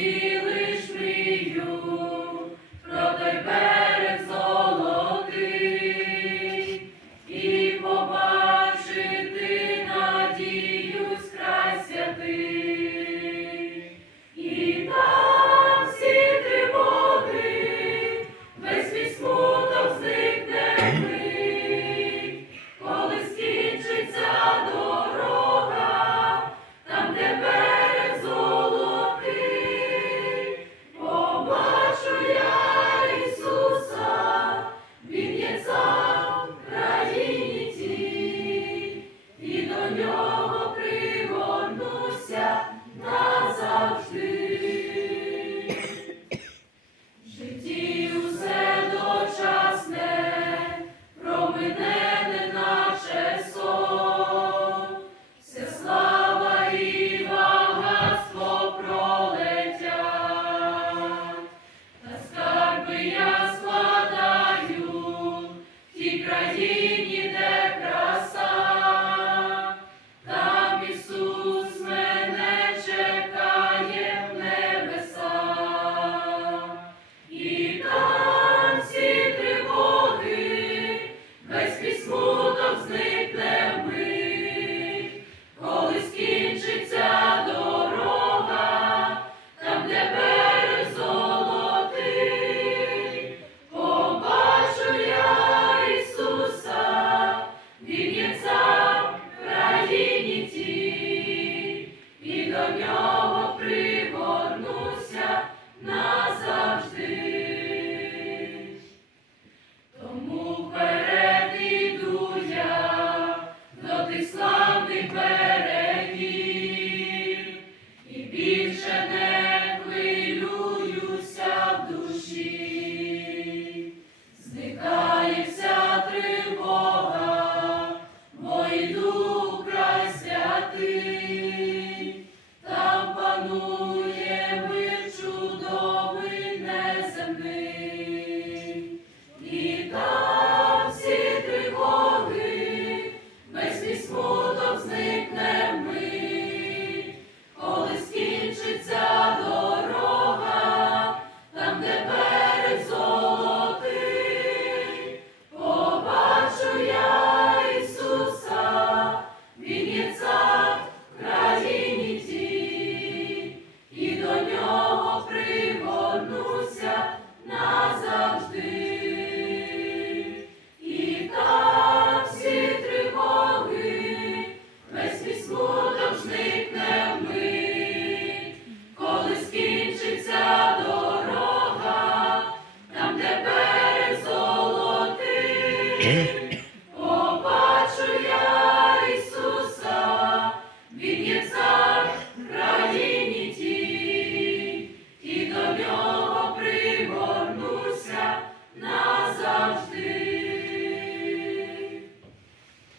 Spirit. Lord. Yeah.